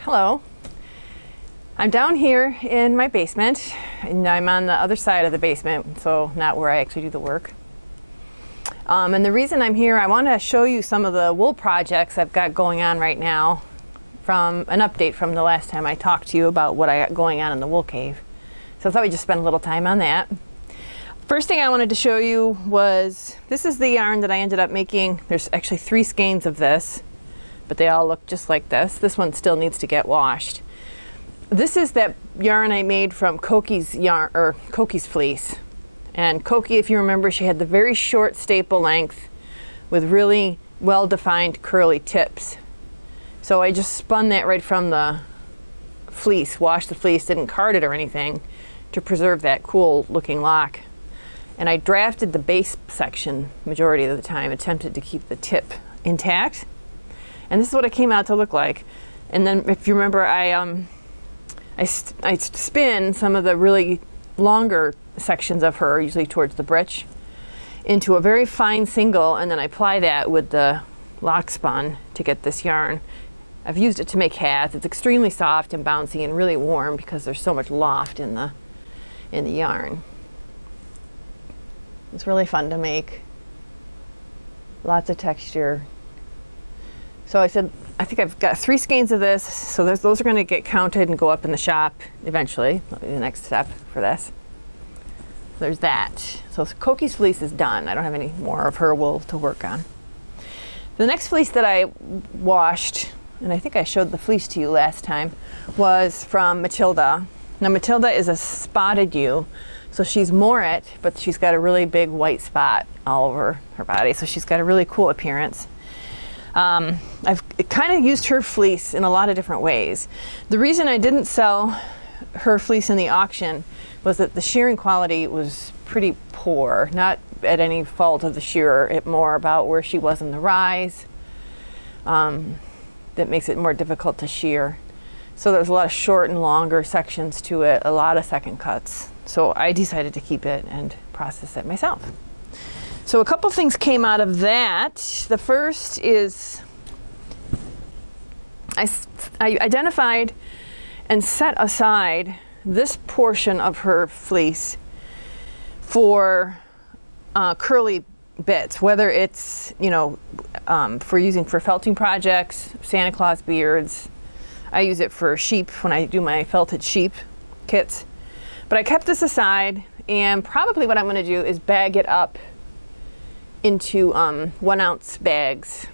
Hello, I'm down here in my basement, and I'm on the other side of the basement, so not where I actually do the work. And the reason I'm here, I want to show you some of the wool projects I've got going on right now, from an update from the last time I talked to you about what I got going on in the wool cave. So I thought we'd just spend a little time on that. First thing I wanted to show you was, this is the yarn that I ended up making. There's actually 3 skeins of this, but they all look just like this. This one still needs to get washed. This is that yarn I made from Koki's yarn, or Koki's fleece. And Koki, if you remember, she had the very short staple length with really well-defined curly tips. So I just spun that right from the fleece, washed the fleece, didn't card it or anything, to preserve that cool looking lock. And I drafted the base section majority of the time, attempted to keep the tip intact. And this is what it came out to look like. And then, if you remember, I spin some of the really longer sections of her, usually towards the breech, into a very fine single, and then I apply that with the lock spun to get this yarn. I've used it to make hats. It's extremely soft and bouncy and really warm because there's so much loft in the yarn. It's really fun to make. Lots of texture. So I said, I think I've got 3 skeins of this, so those are going to get counted and go up in the shop eventually. That'll be the next step for this. There's that. So Koki's fleece is done. I don't have any more of her wool to work on. The next fleece that I washed, and I think I showed the fleece to you last time, was from Matilda. Now Matilda is a spotted ewe, so she's morit, but she's got a really big white spot all over her body, so she's got a really cool appearance. I've kind of used her fleece in a lot of different ways. The reason I didn't sell her fleece in the auction was that the shearing quality was pretty poor, not at any fault of the shearer, it more about where she was in the rise. That makes it more difficult to shear. So there's a lot of short and longer sections to it, a lot of second cuts. So I decided to keep it and process it myself. So a couple things came out of that. The first is I identified and set aside this portion of her fleece for curly bits, whether it's, for using for felting projects, Santa Claus beards. I use it for sheep when I do my felted sheep kits. But I kept this aside, and probably what I'm going to do is bag it up into 1-ounce bags,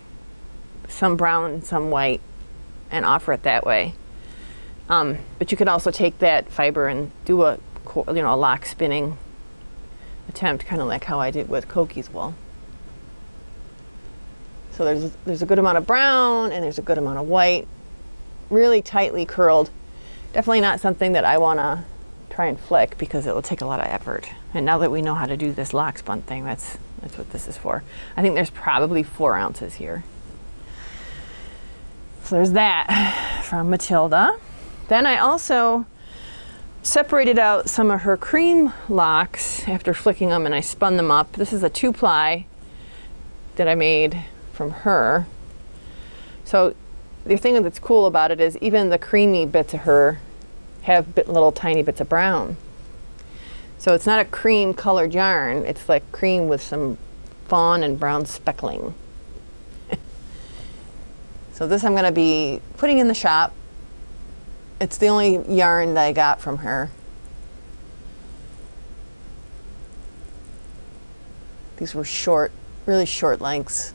some brown, some white, and offer it that way. But you could also take that fiber and do a lock spinning attempt, kind of like how I did with Koki's wool. So there's a good amount of brown and there's a good amount of white, really tightly curled. Definitely not something that I want to try and flick because it will take a lot of effort. And now that we know how to do this lock spun thing, that's what this is for. I think there's probably 4 ounces here. So there's that from Matilda. Then I also separated out some of her cream locks after flicking them, and I spun them up. This is a 2-ply that I made from her. So the thing that's cool about it is even the creamy bits of her have little tiny bits of brown. So it's not a cream colored yarn, it's like cream with some fawn and brown speckling. So this I'm going to be putting in the shop. It's the only yarn that I got from her. These were short, really short lengths.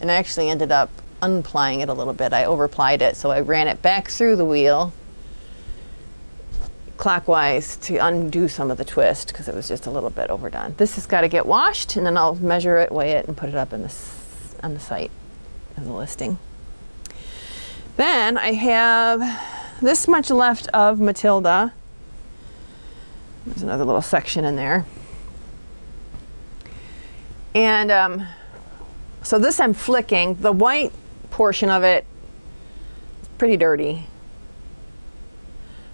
And I actually ended up unplying it a little bit. I overplied it, so I ran it back through the wheel clockwise to undo some of the twist because it was just a little bit overdone. This has got to get washed, and then I'll measure it, weigh it, and put it up on the site as a listing. Then I have this much left of Matilda. There's another little section in there. And so this I'm flicking. The white portion of it is pretty dirty.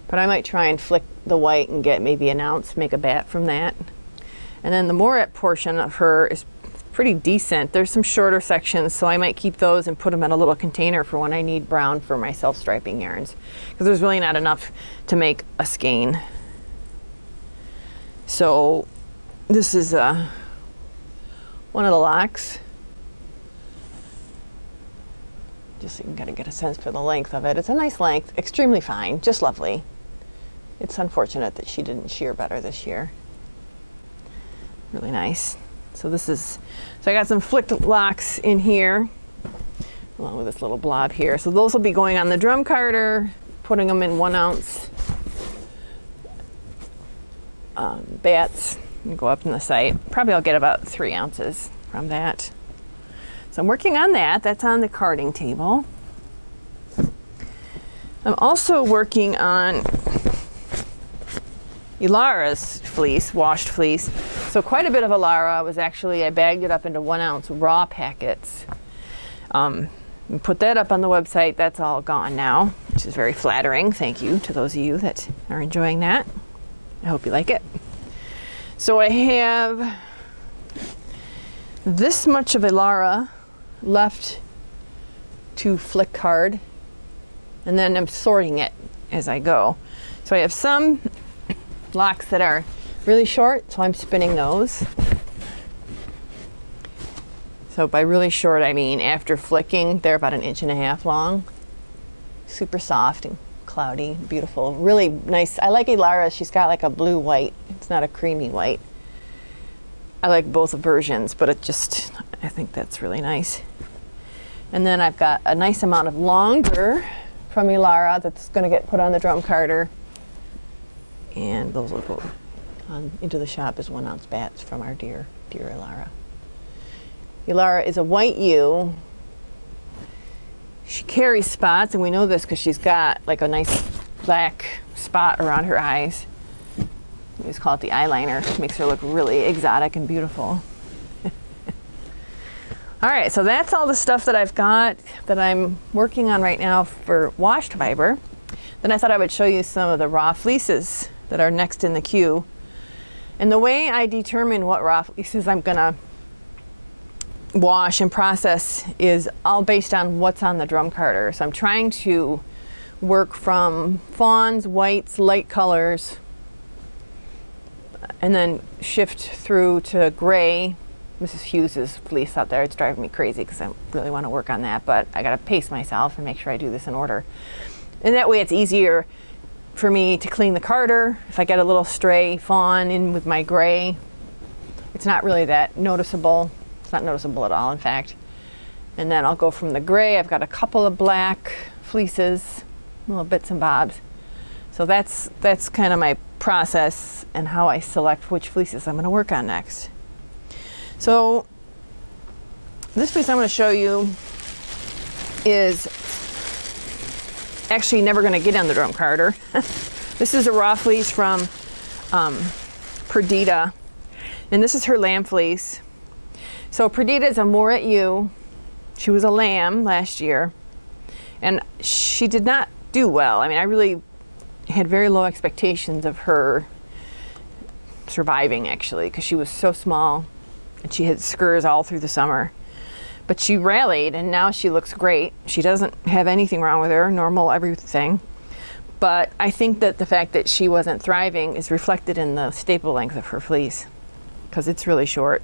But I might try and flick the white and get maybe an ounce, make a bat from that. And then the moirette portion of her is pretty decent. There's some shorter sections, so I might keep those and put them in a little container for when I need brown for my self-striping yarns. Because there's really not enough to make a skein. So this is one of the locks. Just so you can kind of get a sense for the length of it. It's a nice length, extremely fine, just lovely. It's unfortunate that she didn't shear better this year. Really nice. So I got some flicked locks in here, along with this little blob here. So those will be going on the drum carder, putting them in 1 ounce bats and go up in the site. Probably I'll get about 3 ounces from that. So I'm working on that. That's on the carding table. I'm also working on Ilara's fleece, washed fleece. So quite a bit of Ilara was actually, I bagged it up into 1 ounce raw packets. And put that up on the website. That's all gone now, which is very flattering. Thank you to those of you that are enjoying that. I hope you like it. So I have this much of Ilara left to flick card, and then I'm sorting it as I go. So I have some locks that are really short, so I'm spinning those. So by really short, I mean after flicking, they're about 1.5 inches long. Super soft and cloudy, beautiful, really nice. I like Ilara. She's got like a blue white. It's not a creamy white. I like both versions, but I think that's really nice. And then I've got a nice amount of longer from Ilara that's going to get put on the drum carder. And those will go on into the shop as 1 ounce bats from our dear Ilara. Ilara is a white ewe. She carries spots, and we know this because she's got like a nice black spot around her eyes. We just call it the eyeliner. It makes her look really exotic and beautiful. All right, so that's all the stuff that I've got that I'm working on right now for washed fiber. Then I thought I would show you some of the raw fleeces that are next in the queue. And the way I determine what raw fleeces I'm gonna wash and process is all based on what's on the drum carder. So I'm trying to work from fawns, whites, light colors, and then shift through to gray. Mrs. Hughes's fleece out there, it's driving me crazy because I really want to work on that, but I gotta pace myself and make sure I do this in order. And that way it's easier for me to clean the carder. If I get a little stray fawn in with my gray, it's not really that noticeable. It's not noticeable at all, in fact. And then I'll go from the gray. I've got a couple of black fleeces, little bits and bobs. So that's kind of my process and how I select which fleeces I'm going to work on next. So this fleece I'm going to show you is actually never going to get on the drum carder. This is a raw fleece from Perdita, and this is her lamb fleece. So Perdita is a moirette ewe. She was a lamb last year, and she did not do well. I mean, I really had very low expectations of her surviving, actually, because she was so small and she had scurs all through the summer. But she rallied, and now she looks great. She doesn't have anything wrong with her, normal everything. But I think that the fact that she wasn't thriving is reflected in the staple length of her fleece, because it's really short.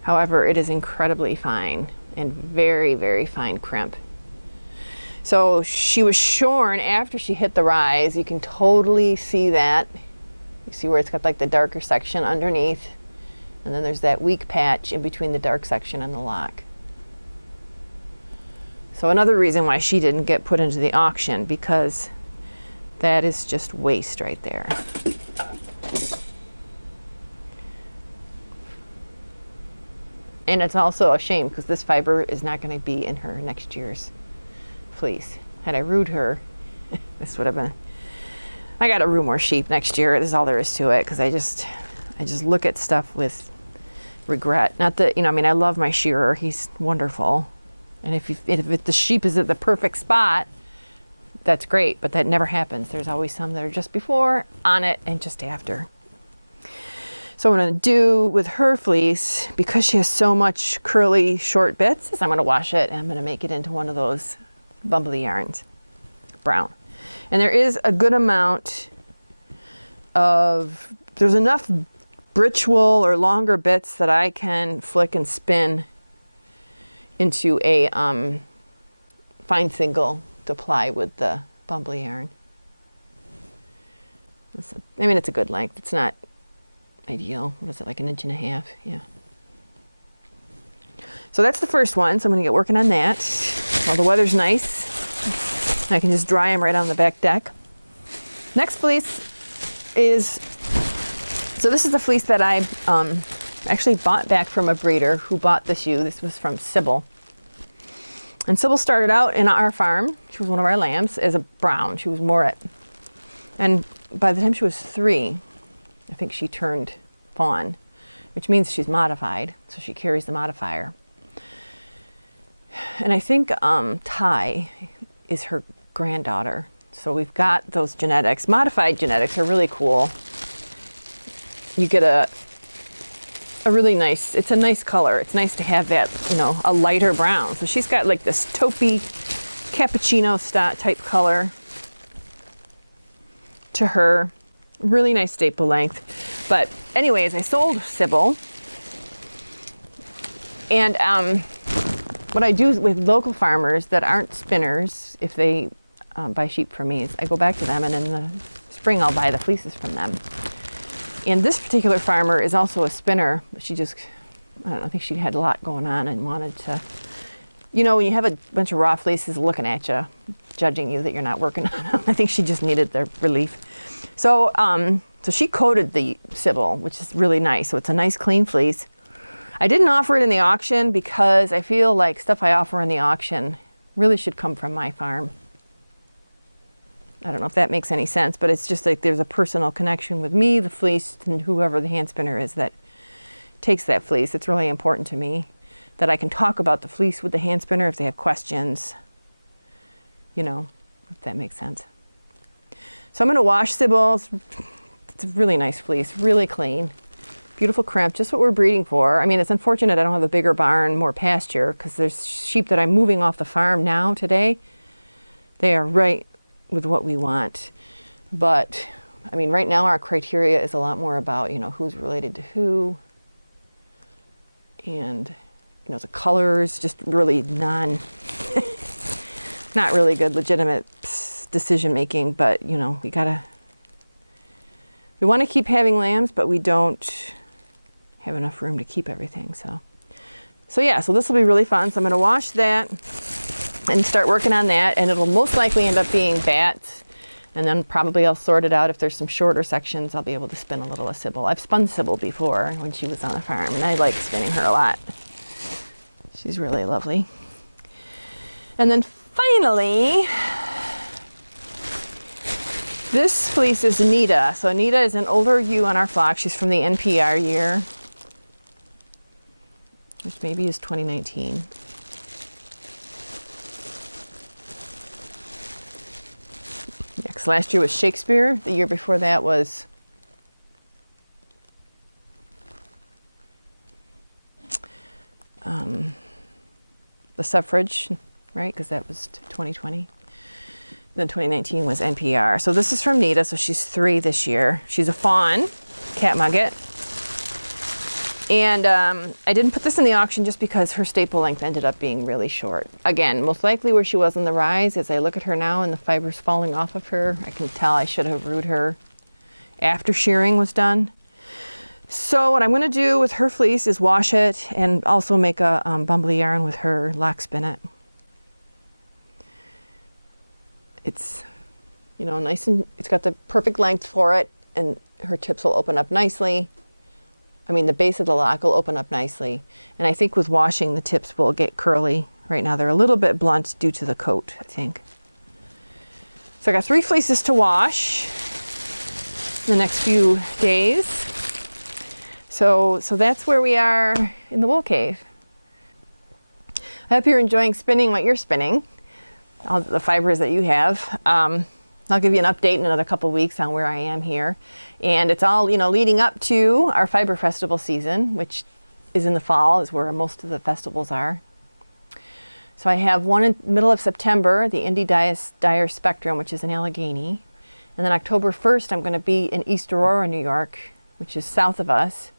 However, it is incredibly fine and very, very fine crimp. So she was shorn after she hit the rise. You can totally see that. You see where it's got like the darker section underneath, and then there's that weak patch in between the dark section and the lock. So another reason why she didn't get put into the auction, because that is just waste right there. And it's also a shame because this fiber is not going to be in her next year's fleece. Had I rued her, This would have been, I got to room more sheep next year. That's all there is to it, because I just look at stuff with regret. Not that, I mean, I love my shearer. He's wonderful. And if the sheep is at the perfect spot, that's great, but that never happens. There's always some that are just before, on it, and just after. So what I'm going to do with her fleece, because she has so much curly short bits, is I'm going to wash it and I'm going to make it into one of those bumbly yarns, brown. And there is a good amount of, there's enough britch wool or longer bits that I can flick and spin into a fine single to ply with the bumbly yarn. I mean, it's a good length. It's not ideal. What is it, like 1.5 inches? Yeah. So that's the first one. So I'm going to get working on that. Well, the weather's nice. I can just dry them right on the back deck. Next fleece is, so this is the fleece that I actually bought back from a breeder who bought this ewe. This was from Sybil. And Sybil started out in our farm. She was one of our lambs as a brown. She was Moret. And by the time she was 3, I think she turned fawn, which means she's modified. So she carries the modifier. And I think Ty is her granddaughter. So we've got those genetics. Modified genetics are really cool. You get a really nice, it's a nice color. It's nice to have that, a lighter brown. So she's got like this taupey cappuccino type color to her. Really nice staple length. But anyways, I sold Sybil. And what I do with local farmers that aren't spinners, if they buy sheep from me, is I go back to them, and in the spring I'll buy the fleeces from them. And this particular farmer is also a spinner. She just, I don't know, I think she had a lot going on and wanted to, when you have a bunch of raw fleeces looking at you, judging you that you're not working on them, I think she just needed the relief. So, so she coated the Sybil, which is really nice. So it's a nice clean fleece. I didn't offer it in the auction because I feel like stuff I offer in the auction really should come from my farm. I don't know if that makes any sense, but it's just like there's a personal connection with me, the fleece, and whoever the hand spinner is that takes that fleece. It's really important to me that I can talk about the fleece with the hand spinner if they have questions, if that makes sense. So I'm going to wash Sybil. It's a really nice fleece, really clean, beautiful crimp, just what we're breeding for. I mean, it's unfortunate I don't have a bigger barn, more pasture, because there's sheep that I'm moving off the farm now today. They are right with what we want. But I mean, right now our criteria is a lot more about, who's related to who, and the colors, just really not really good legitimate decision making. But we want to keep having lambs, but we don't have enough room to keep everything. So yeah, so this will be really fun. So I'm going to wash that and start working on that, and it'll most likely end up being bats, and then probably I'll sort it out. If there's some shorter sections, I'll be able to spin a little of Sybil. I've spun Sybil before when she was on the farm, and I like spinning her a lot. She's really lovely. And then finally, this fleece is Nita. So Nita is an older ewe on our flock. She's from the NPR year, which maybe is 2019. Yeah, because last year was Shakespeare. The year before that was the suffrage, right? Because that was 2020. Then 2019 was NPR. So this is from Nita. So she's 3 this year. She's a fawn, cat mugget. And I didn't put this in the auction just because her staple length ended up being really short. Again, most likely where she was in the rise, as I look at her now and the fibers falling off of her, I can tell I should have rued her after shearing was done. So what I'm going to do with her fleece is wash it and also make a bumbly yarn with her lock spinnet. It's, nice, and it's got the perfect length for it, and her tips will open up nicely. I mean, the base of the lock will open up nicely. And I think with washing, the tips will get curly. Right now they're a little bit blunt due to the coat, I think. So I got 3 fleeces to wash in the next few days. So that's where we are in the wool cave. I hope you're enjoying spinning what you're spinning, all the fibers that you have. I'll give you an update in another couple weeks on where I am here. And it's all, leading up to our fiber festival season, which is in the fall, is where most of the festivals are. So I have one in the middle of September, the Indie Dyer Spectrum, which is in Allegheny. And then October 1st, I'm going to be in East Aurora, New York, which is south of us.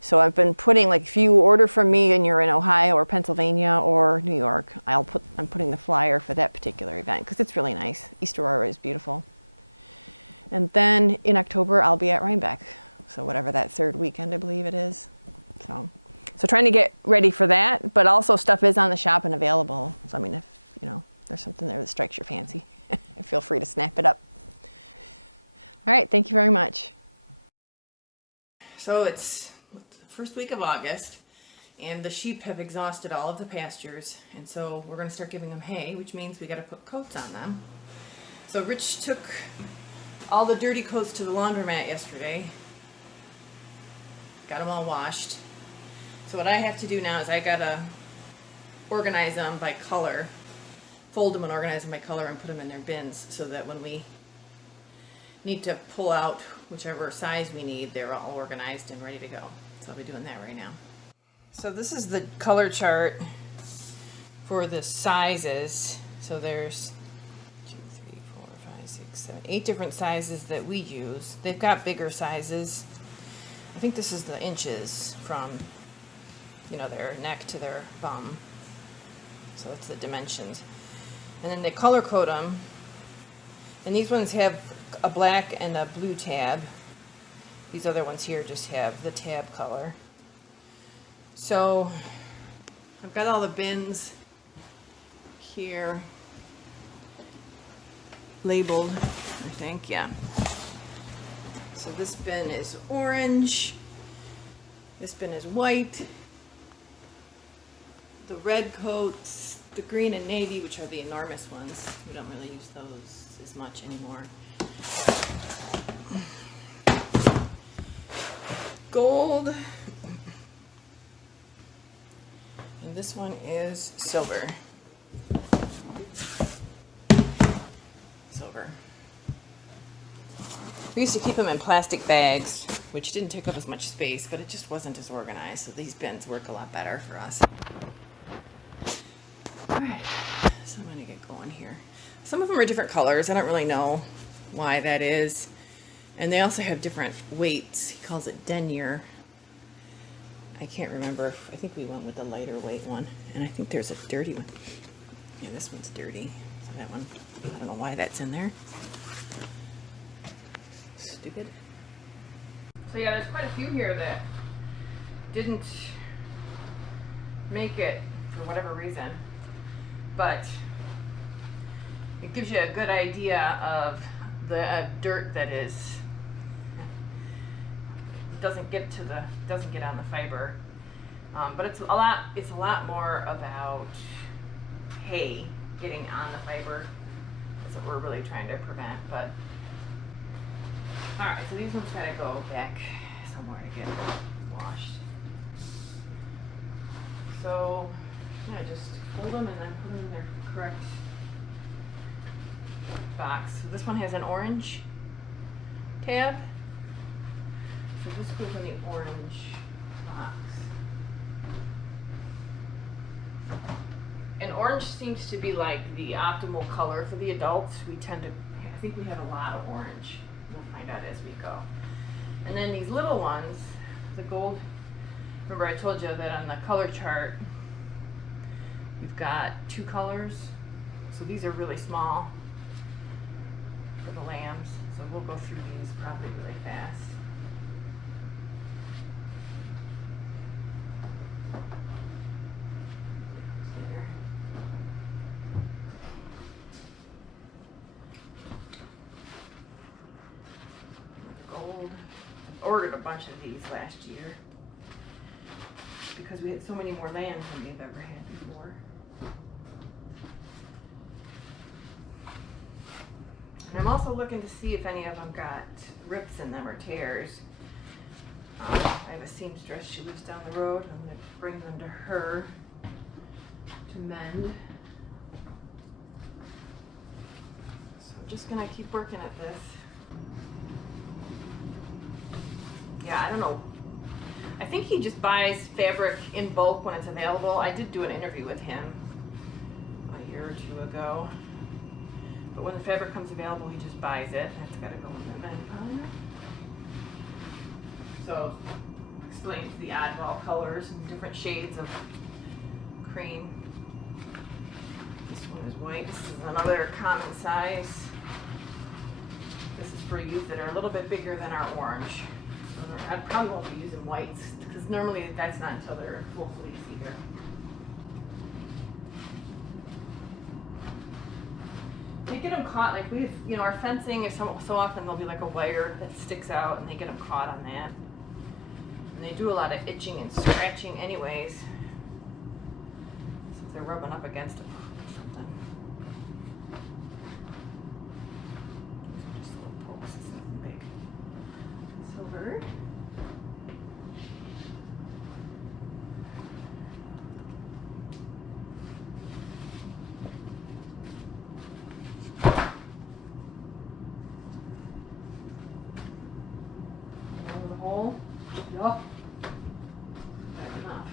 So I've been putting, if you order from me and you're in Ohio or Pennsylvania or New York, I'm putting the flyer for that particular event because it's really nice. East Aurora is beautiful. And then in October, I'll be at Rhinebeck. So whatever that 3rd weekend, I believe it is. So trying to get ready for that, but also stuff is on the shop and available. So if, there's something there that strikes your fancy, feel free to snap it up. All right, thank you very much. So it's first week of August, and the sheep have exhausted all of the pastures, and so we're going to start giving them hay, which means we got to put coats on them. So Rich took all the dirty coats to the laundromat yesterday, got them all washed. So what I have to do now is I got to organize them by color, fold them and organize them by color and put them in their bins so that when we need to pull out whichever size we need, they're all organized and ready to go. So I'll be doing that right now. So this is the color chart for the sizes. So there's 2, 3, 4, 5, 6, 7, 8 different sizes that we use. They've got bigger sizes. I think this is the inches from, their neck to their bum. So that's the dimensions. And then they color code them. And these ones have a black and a blue tab. These other ones here just have the tab color. So I've got all the bins here labeled, I think, yeah. So this bin is orange, this bin is white, the red coats, the green and navy, which are the enormous ones. We don't really use those as much anymore. Gold, and this one is silver. We used to keep them in plastic bags, which didn't take up as much space, but it just wasn't as organized, so these bins work a lot better for us. Alright, so I'm going to get going here. Some of them are different colors. I don't really know why that is. And they also have different weights. He calls it denier. I can't remember. I think we went with the lighter weight one. And I think there's a dirty one. Yeah, this one's dirty. So that one, I don't know why that's in there. Stupid. So yeah, there's quite a few here that didn't make it for whatever reason. But it gives you a good idea of the dirt that doesn't get on the fiber, but it's a lot more about hay getting on the fiber. That's what we're really trying to prevent. But all right, so these ones gotta go back somewhere to get washed. So yeah, just fold them and then put them in their correct box. So this one has an orange tab. So this goes in the orange box. And orange seems to be like the optimal color for the adults. I think we have a lot of orange. We'll find out as we go. And then these little ones, the gold, remember I told you that on the color chart, we've got 2 colors. So these are really small for the lambs. So we'll go through these probably really fast. There. Gold. I ordered a bunch of these last year because we had so many more lambs than we've ever had before. And I'm also looking to see if any of them got rips in them or tears. I have a seamstress, she lives down the road. I'm going to bring them to her to mend. So I'm just going to keep working at this. Yeah, I don't know. I think he just buys fabric in bulk when it's available. I did do an interview with him a year or two ago. But when the fabric comes available, he just buys it. That's got to go in the mend pile. So, explains the oddball colors and different shades of cream. This one is white. This is another common size. This is for youth that are a little bit bigger than our orange. So I probably won't be using whites because normally that's not until they're full fleece either. They get them caught, like our fencing is so often there'll be like a wire that sticks out and they get them caught on that. And they do a lot of itching and scratching anyways, since they're rubbing up against them or something. These are just little pokes, it's nothing big. Silver. Hole. Yup. That's enough.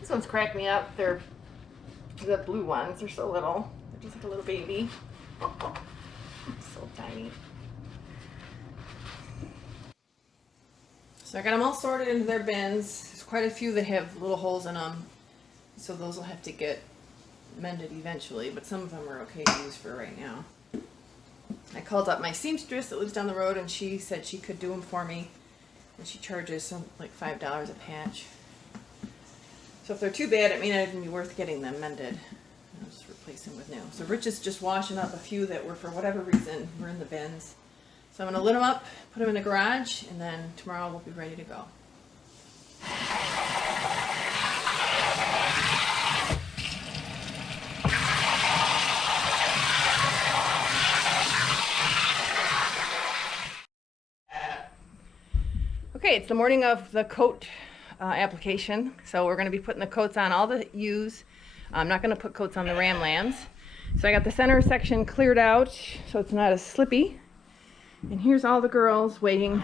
This one's cracked me up. They're the blue ones. They're so little. They're just like a little baby. So tiny. So I got them all sorted into their bins. There's quite a few that have little holes in them, so those will have to get mended eventually, but some of them are okay to use for right now. I called up my seamstress that lives down the road and she said she could do them for me, and she charges like $5 a patch. So if they're too bad, it may not even be worth getting them mended. I'll just replace them with new. So Rich is just washing up a few that were, for whatever reason, were in the bins. So I'm going to lit them up, put them in the garage, and then tomorrow we'll be ready to go. Okay, it's the morning of the coat application. So we're going to be putting the coats on all the ewes. I'm not going to put coats on the ram lambs. So I got the center section cleared out so it's not as slippy. And here's all the girls waiting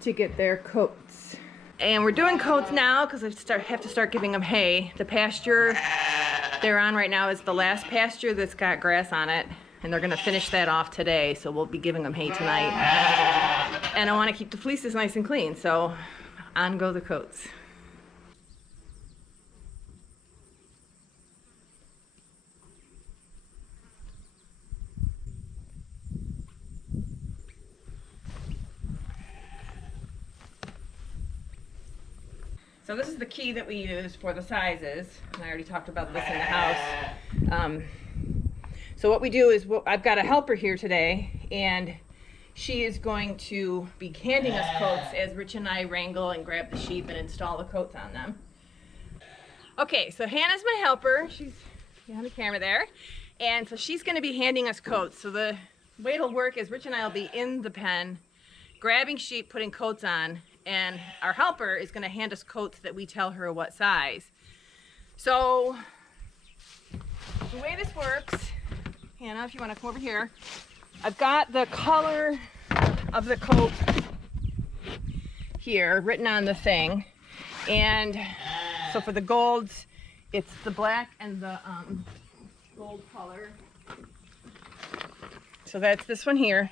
to get their coats. And we're doing coats now because I have to start giving them hay. The pasture they're on right now is the last pasture that's got grass on it. And they're gonna finish that off today, so we'll be giving them hay tonight. And I wanna keep the fleeces nice and clean, so on go the coats. So this is the key that we use for the sizes, and I already talked about this in the house. So what we do is, I've got a helper here today, and she is going to be handing us coats as Rich and I wrangle and grab the sheep and install the coats on them. Okay, so Hannah's my helper. She's behind the camera there. And so she's going to be handing us coats. So the way it'll work is Rich and I will be in the pen, grabbing sheep, putting coats on, and our helper is going to hand us coats that we tell her what size. So the way this works, Hannah, if you want to come over here, I've got the color of the coat here written on the thing. And so for the golds, it's the black and the gold color. So that's this one here.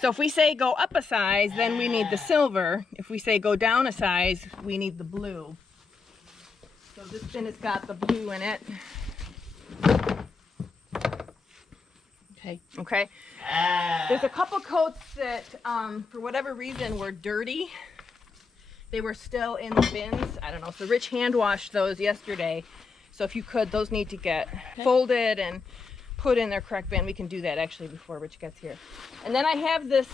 So if we say go up a size, then we need the silver. If we say go down a size, we need the blue. So this bin has got the blue in it. Okay. There's a couple coats that, for whatever reason, were dirty. They were still in the bins. I don't know. So Rich hand washed those yesterday. So if you could, those need to get folded and put in their correct bin. We can do that actually before Rich gets here. And then I have this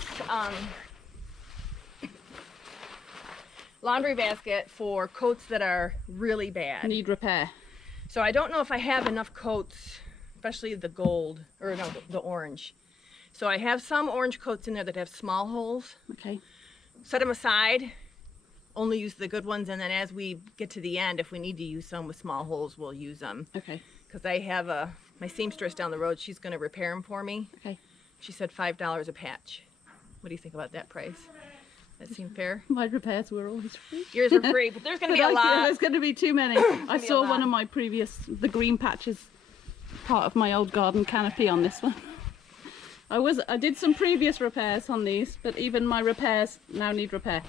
laundry basket for coats that are really bad. Need repair. So I don't know if I have enough coats, especially the gold, or no, the orange. So I have some orange coats in there that have small holes. Okay. Set them aside, only use the good ones, and then as we get to the end, if we need to use some with small holes, we'll use them. Okay. Because I have my seamstress down the road, she's going to repair them for me. Okay. She said $5 a patch. What do you think about that price? That seem fair? My repairs were always free. Yours are free, but there's going to be a lot. There's going to be too many. I saw one of my previous, the green patches, part of my old garden canopy on this one. I did some previous repairs on these, but even my repairs now need repair.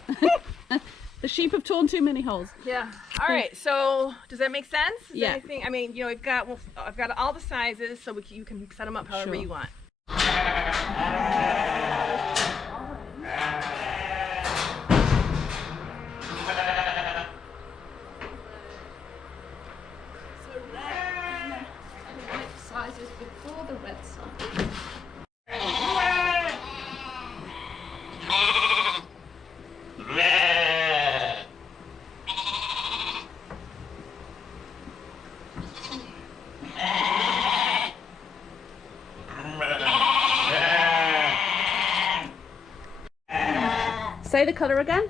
The sheep have torn too many holes. Yeah. All right. So does that make sense? Yeah. Anything? I mean, you know, I've got all the sizes, so you can set them up however you want. Sizes before the red sign. Say the colour again.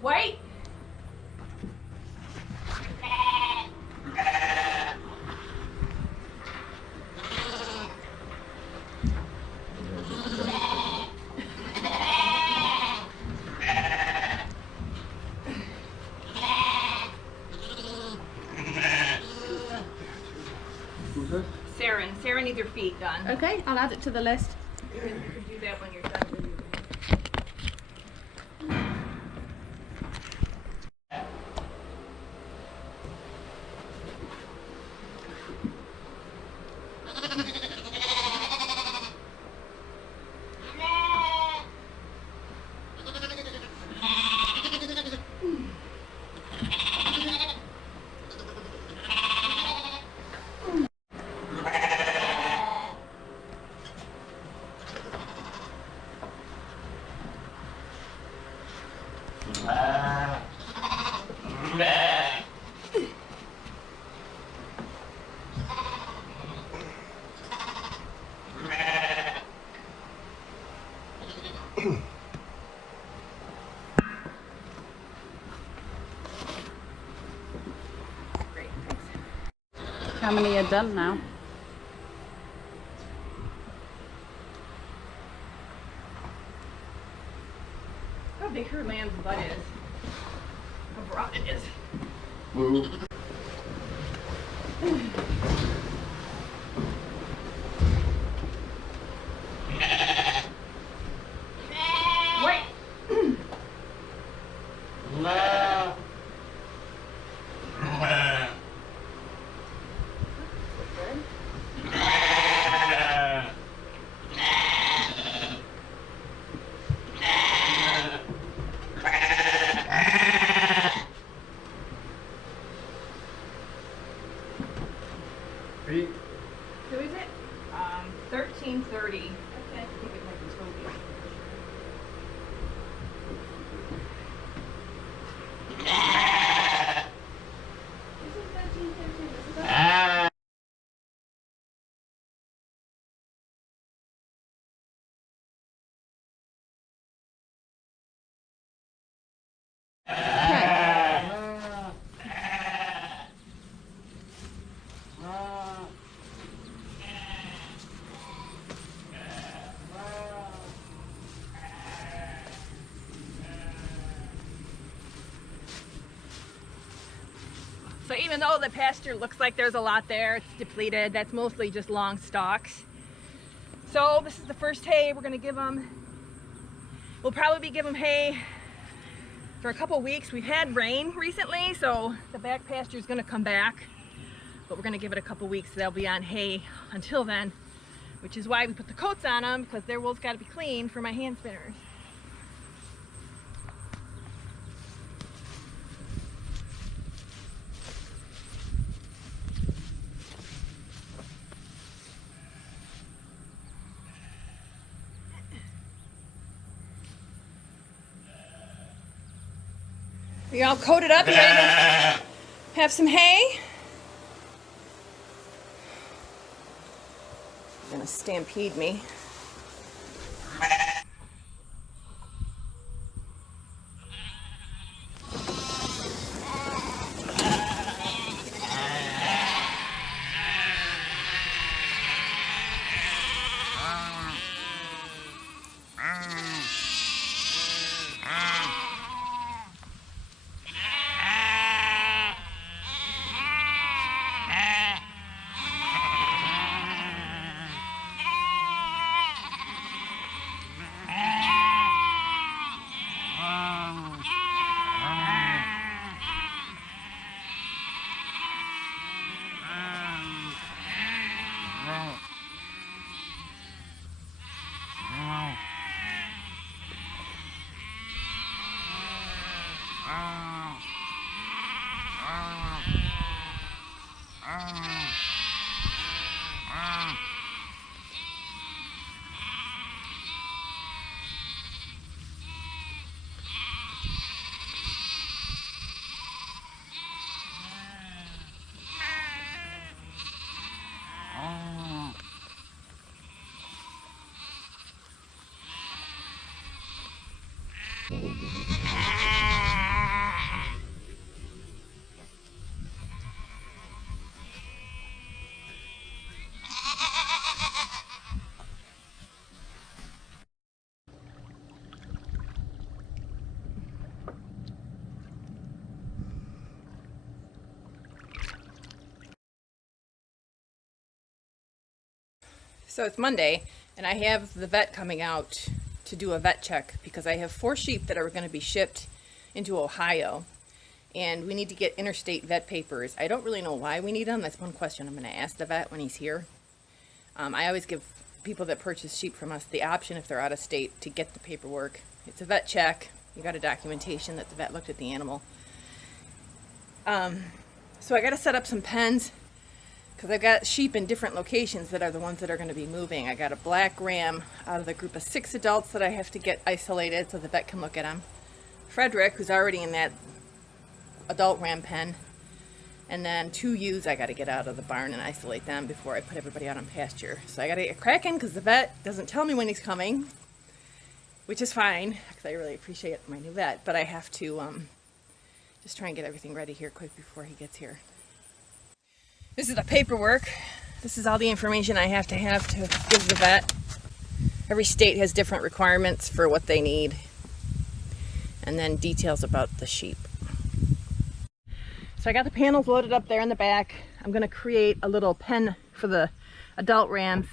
White. Sarah needs her feet done. Okay, I'll add it to the list. You can do that when you're done. Great, thanks. How many are done now? How big her lamb's butt is. How broad it is. Wait. Who is it? 1330. Okay, I think it might be Toby. This is 1313, isn't it? So even though the pasture looks like there's a lot there, it's depleted. That's mostly just long stalks. So this is the first hay we're gonna give them. We'll probably give them hay for a couple weeks. We've had rain recently, so the back pasture is gonna come back, but we're gonna give it a couple weeks so they'll be on hay until then, which is why we put the coats on them, because their wool's gotta be clean for my hand spinners. Are you all coated up? You ready to have some hay? You're gonna stampede me. So it's Monday, and I have the vet coming out to do a vet check because I have 4 sheep that are going to be shipped into Ohio, and we need to get interstate vet papers. I don't really know why we need them. That's one question I'm going to ask the vet when he's here. I always give people that purchase sheep from us the option, if they're out of state, to get the paperwork. It's a vet check. You got a documentation that the vet looked at the animal. So I got to set up some pens, because I've got sheep in different locations that are the ones that are going to be moving. I got a black ram out of the group of 6 adults that I have to get isolated so the vet can look at them. Frederick, who's already in that adult ram pen. And then 2 ewes I got to get out of the barn and isolate them before I put everybody out on pasture. So I got to get cracking because the vet doesn't tell me when he's coming, which is fine because I really appreciate my new vet. But I have to just try and get everything ready here quick before he gets here. This is the paperwork. This is all the information I have to give the vet. Every state has different requirements for what they need. And then details about the sheep. So I got the panels loaded up there in the back. I'm going to create a little pen for the adult rams.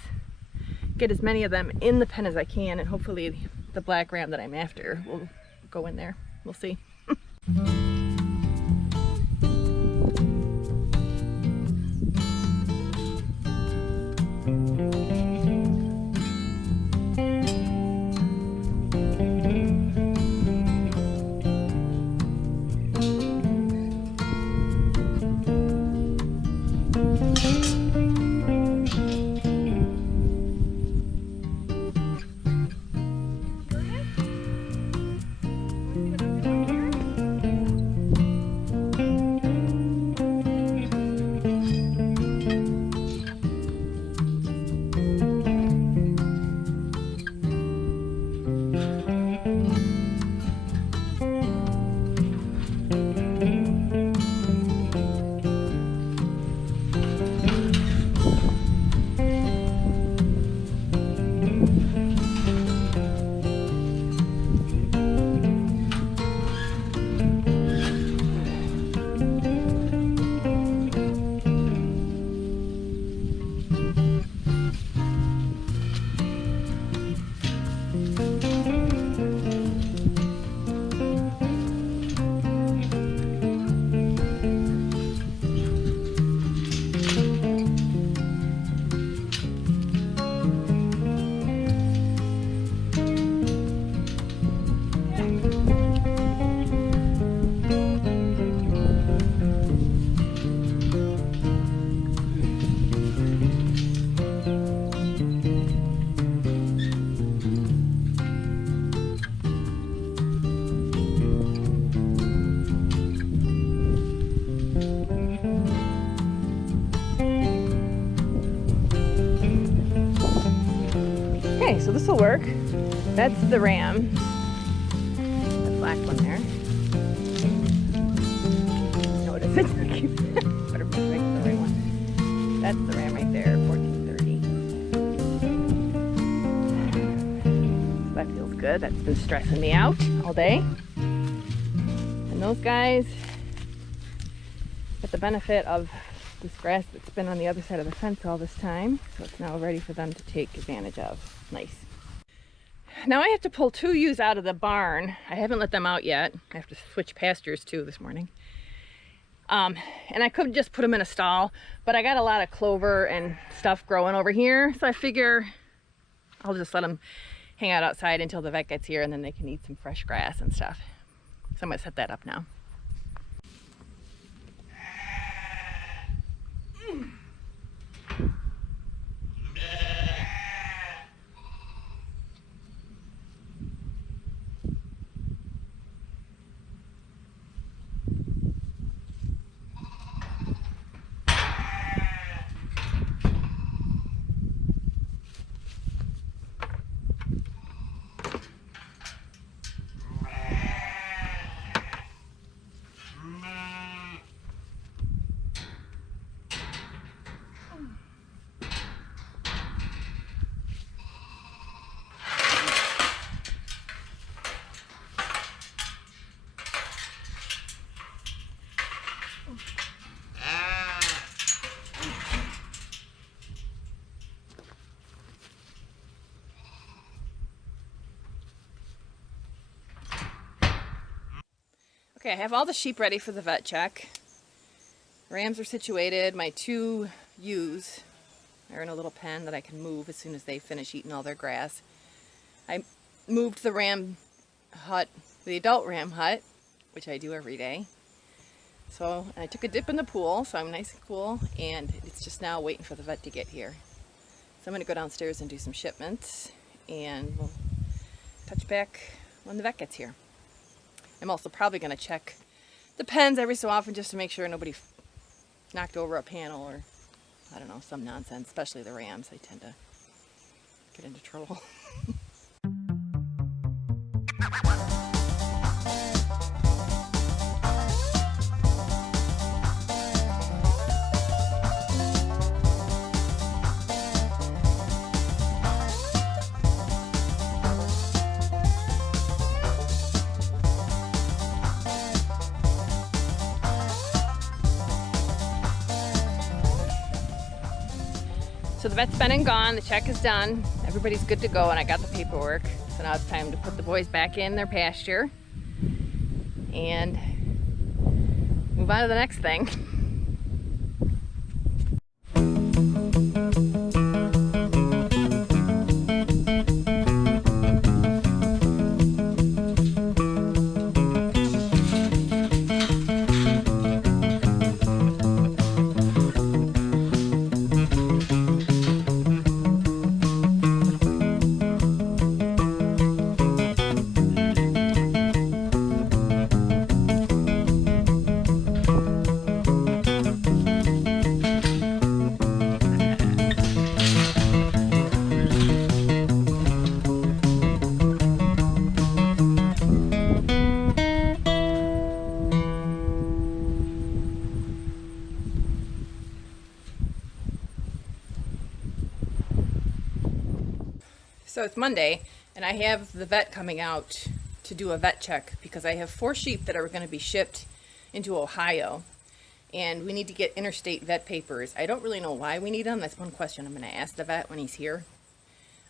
Get as many of them in the pen as I can, and hopefully the black ram that I'm after will go in there. We'll see. so this will work. That's the ram. The black one there. No, it isn't. Better make the right one. That's the ram right there, 1430. So that feels good. That's been stressing me out all day. And those guys get the benefit of this grass that's been on the other side of the fence all this time, so it's now ready for them to take advantage of. Nice. Now I have to pull 2 ewes out of the barn. I haven't let them out yet. I have to switch pastures too this morning. And I could just put them in a stall, but I got a lot of clover and stuff growing over here, so I figure I'll just let them hang out outside until the vet gets here, and then they can eat some fresh grass and stuff. So I'm gonna set that up now. Okay, I have all the sheep ready for the vet check. Rams are situated. My 2 ewes are in a little pen that I can move as soon as they finish eating all their grass. I moved the ram hut, the adult ram hut, which I do every day. So I took a dip in the pool, so I'm nice and cool, and it's just now waiting for the vet to get here. So I'm going to go downstairs and do some shipments, and we'll touch back when the vet gets here. I'm also probably going to check the pens every so often just to make sure nobody knocked over a panel or, I don't know, some nonsense, especially the rams. They tend to get into trouble. So the vet's been and gone, the check is done, everybody's good to go, and I got the paperwork. So now it's time to put the boys back in their pasture and move on to the next thing. So it's Monday, and I have the vet coming out to do a vet check because I have 4 sheep that are going to be shipped into Ohio, and we need to get interstate vet papers. I don't really know why we need them. That's one question I'm going to ask the vet when he's here.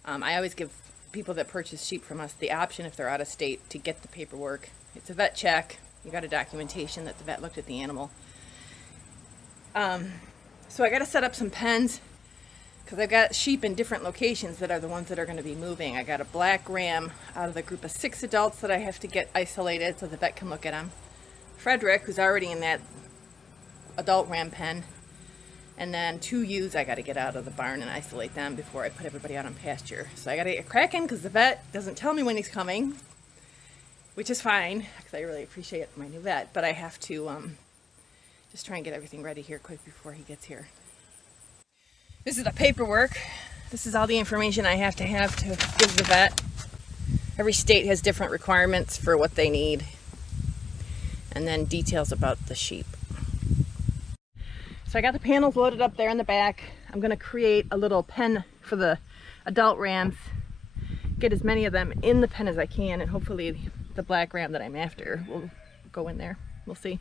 I always give people that purchase sheep from us the option, if they're out of state, to get the paperwork. It's a vet check. You got a documentation that the vet looked at the animal. So I got to set up some pens, because I've got sheep in different locations that are the ones that are going to be moving. I got a black ram out of the group of 6 adults that I have to get isolated so the vet can look at them. Frederick, who's already in that adult ram pen. And then 2 ewes I got to get out of the barn and isolate them before I put everybody out on pasture. So I got to get cracking because the vet doesn't tell me when he's coming, which is fine because I really appreciate my new vet. But I have to just try and get everything ready here quick before he gets here. This is the paperwork This is all the information I have to give the vet. Every state has different requirements for what they need. And then details about the sheep. So I got the panels loaded up there in the back. I'm gonna create a little pen for the adult rams. Get as many of them in the pen as I can, and hopefully the black ram that I'm after will go in there. We'll see.